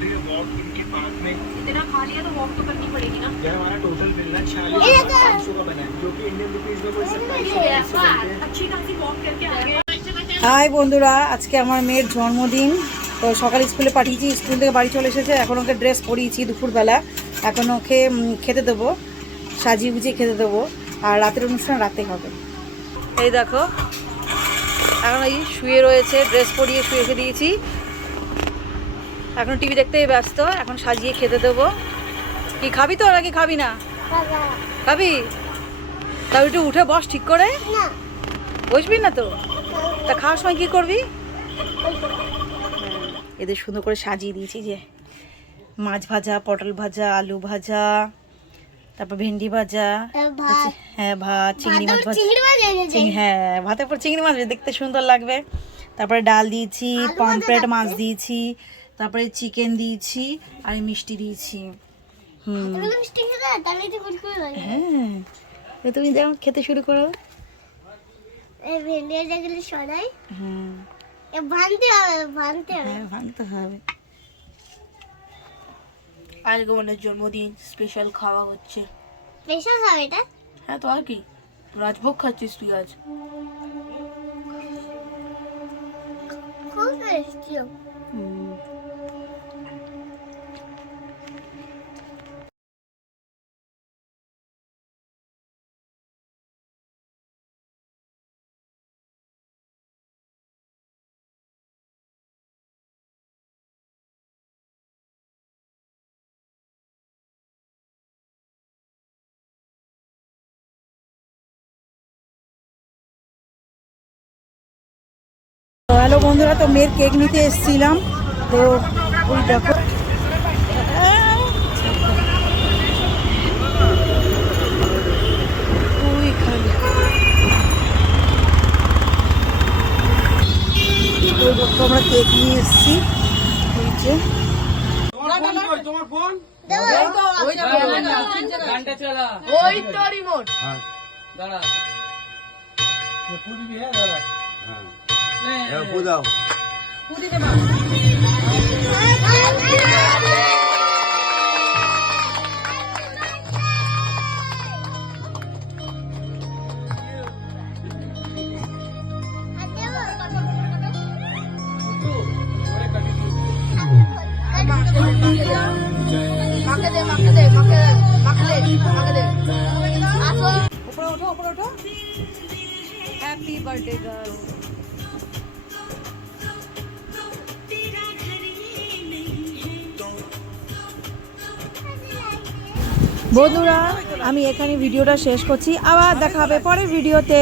धीरे वॉक इनके पार्क में इतना खा लिया तो वॉक तो करनी पड़ेगी ना। यह हमारा टोटल बिल है 46,500 का बना है, जो कि इंडियन रुपीस में कोई 2700 अच्छी खासी वॉक करके आ गए। হাই বন্ধুরা, আজকে আমার মেয়ের জন্মদিন। তো সকালে স্কুলে পাঠিয়েছি, স্কুল থেকে বাড়ি চলে এসেছে। এখন ওকে ড্রেস পরিয়েছি দুপুরবেলা। এখন ওকে খেতে দেবো, সাজিয়ে গুজিয়ে খেতে দেবো। আর রাতের অনুষ্ঠান রাতে হবে। এই দেখো, এখন এই শুয়ে রয়েছে, ড্রেস পরিয়ে শুয়ে রেখে দিয়েছি। এখন টিভি দেখতেই ব্যস্ত। এখন সাজিয়ে খেতে দেবো। কি খাবি তো নাকি খাবি না? খাবি? তাও একটু উঠে বস ঠিক করে। বসবি না তো? তা খাওয়ার সময় কী করবি? এদের সুন্দর করে সাজিয়ে দিয়েছি, যে মাছ ভাজা, পটল ভাজা, আলু ভাজা, তারপর ভেন্ডি ভাজা, হ্যাঁ ভাত, চিংড়ি মাছ ভাজা, হ্যাঁ ভাতের পর চিংড়ি মাছ দেখতে সুন্দর লাগবে। তারপরে ডাল দিয়েছি, পমফ্রেট মাছ দিয়েছি, তারপরে চিকেন দিয়েছি আর মিষ্টি দিয়েছি। হ্যাঁ, তুমি যাও খেতে শুরু করো। ভাঙতে হবে। আজকে বোনের জন্মদিন, স্পেশাল খাওয়া হচ্ছে। স্পেশাল খাওয়া এটা? হ্যাঁ, তো আর কি, রাজভোগ খাচ্ছিস তুই আজ? খুব টেস্টি। তো হ্যালো বন্ধুরা, তো মেয়ের কেক নিতে এসেছিলাম। তো ওই দেখো, আমরা কেক নিয়ে এসেছি। बुझाओ হ্যাপি বার্থডে গার্ল। বন্ধুরা, আমি এখানে ভিডিওটা শেষ করছি। আবার দেখা হবে পরের ভিডিওতে।